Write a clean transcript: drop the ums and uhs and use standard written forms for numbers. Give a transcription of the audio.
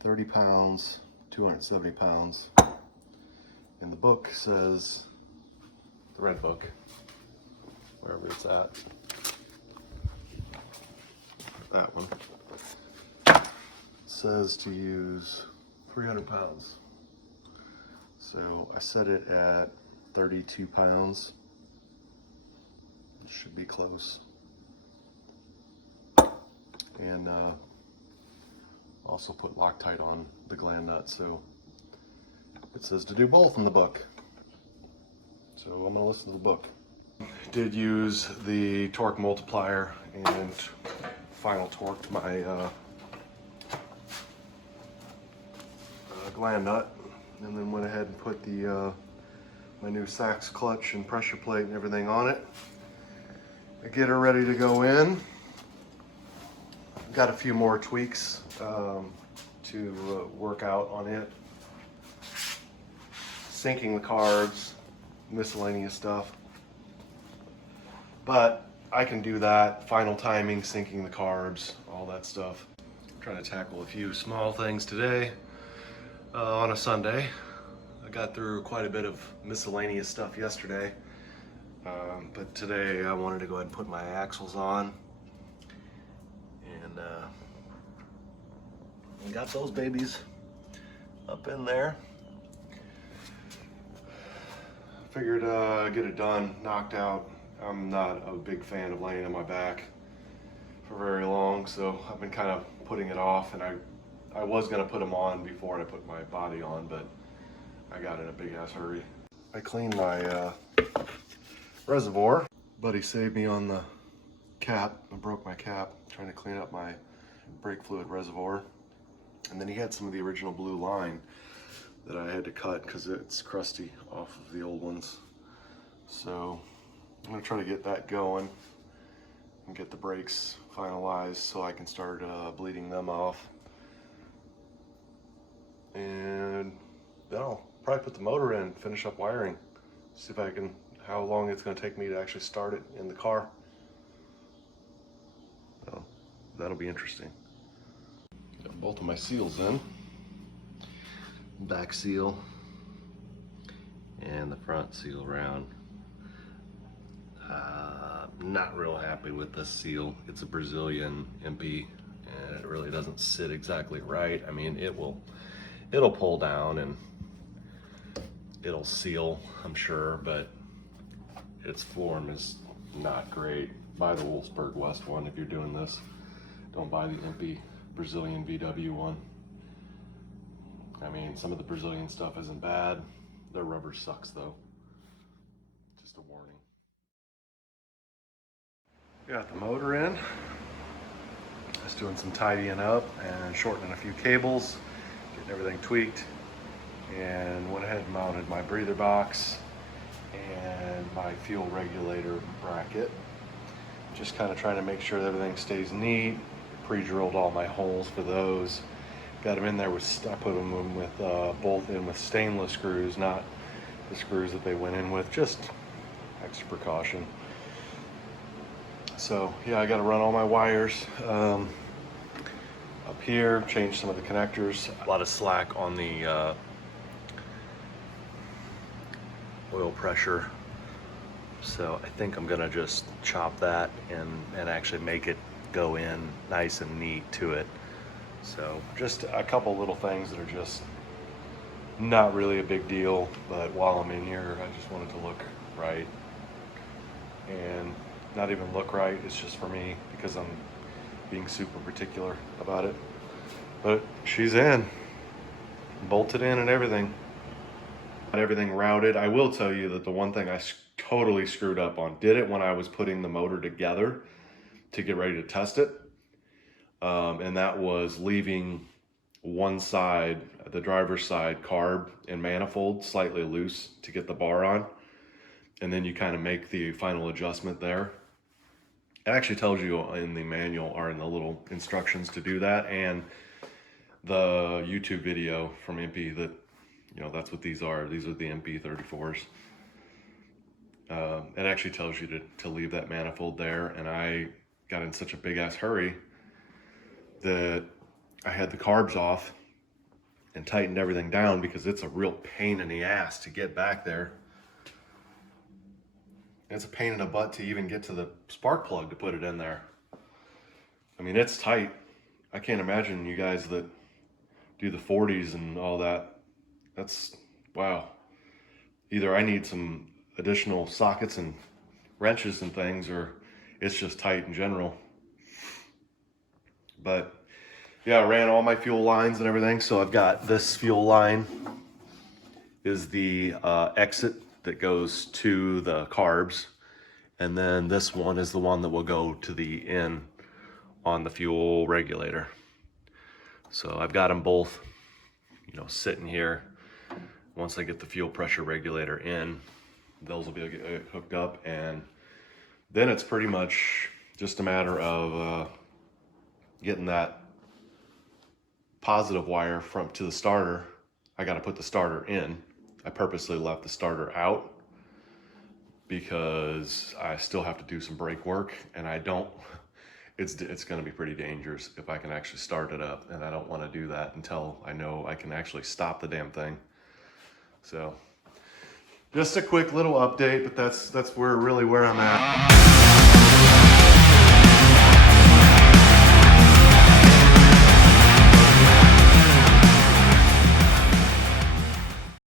30 pounds, 270 pounds. And the book says, the red book, wherever it's at, that one, says to use 300 pounds. So I set it at 32 pounds. It should be close. And also put Loctite on the gland nut, so it says to do both in the book. So I'm gonna listen to the book. Did use the torque multiplier and final torqued my gland nut, and then went ahead and put the my new Sachs clutch and pressure plate and everything on it. I get her ready to go in. Got a few more tweaks to work out on it. Syncing the carbs, miscellaneous stuff. But I can do that. Final timing, syncing the carbs, all that stuff. I'm trying to tackle a few small things today on a Sunday. I got through quite a bit of miscellaneous stuff yesterday. But today I wanted to go ahead and put my axles on. And got those babies up in there. Figured get it done, knocked out. I'm not a big fan of laying on my back for very long, so I've been kind of putting it off, and I was gonna put them on before I put my body on, but I got in a big ass hurry. I cleaned my reservoir. Buddy saved me on the cap. I broke my cap trying to clean up my brake fluid reservoir. And then he had some of the original blue line that I had to cut because it's crusty off of the old ones. So I'm gonna try to get that going and get the brakes finalized so I can start bleeding them off. And then I'll probably put the motor in, finish up wiring, see if I can, how long it's gonna take me to actually start it in the car. So that'll be interesting. Got both of my seals in. Back seal and the front seal round. Not real happy with this seal. It's a Brazilian MP and it really doesn't sit exactly right. I mean, it'll pull down and it'll seal, I'm sure, but its form is not great. Buy the Wolfsburg West one if you're doing this. Don't buy the MP Brazilian VW one. I mean, some of the Brazilian stuff isn't bad. Their rubber sucks though. Just a warning. Got the motor in. Just doing some tidying up and shortening a few cables, getting everything tweaked, and went ahead and mounted my breather box and my fuel regulator bracket. Just kind of trying to make sure that everything stays neat. Pre-drilled all my holes for those. Got them in there with, I put them in with, bolt in with stainless screws, not the screws that they went in with, just extra precaution. So yeah, I got to run all my wires up here, change some of the connectors. A lot of slack on the oil pressure. So I think I'm gonna just chop that and actually make it go in nice and neat to it. So just a couple little things that are just not really a big deal, but while I'm in here, I just wanted to look right. And not even look right, it's just for me because I'm being super particular about it. But she's in, bolted in and everything. Got everything routed. I will tell you that the one thing I totally screwed up on, did it when I was putting the motor together to get ready to test it. And that was leaving one side, the driver's side carb and manifold slightly loose to get the bar on. And then you kind of make the final adjustment there. It actually tells you in the manual or in the little instructions to do that. And the YouTube video from MP that, you know, that's what these are. These are the MP34s. It actually tells you to leave that manifold there. And I got in such a big ass hurry that I had the carbs off and tightened everything down because it's a real pain in the ass to get back there. It's a pain in the butt to even get to the spark plug to put it in there. I mean, it's tight. I can't imagine you guys that do the 40s and all that. That's, wow. Either I need some additional sockets and wrenches and things, or it's just tight in general. But yeah, I ran all my fuel lines and everything. So I've got this fuel line is the exit that goes to the carbs. And then this one is the one that will go to the in on the fuel regulator. So I've got them both, you know, sitting here. Once I get the fuel pressure regulator in, those will be hooked up, and then it's pretty much just a matter of getting that positive wire from to the starter. I got to put the starter in. I purposely left the starter out because I still have to do some brake work, and I don't, it's going to be pretty dangerous if I can actually start it up, and I don't want to do that until I know I can actually stop the damn thing. So just a quick little update, but that's where I'm at.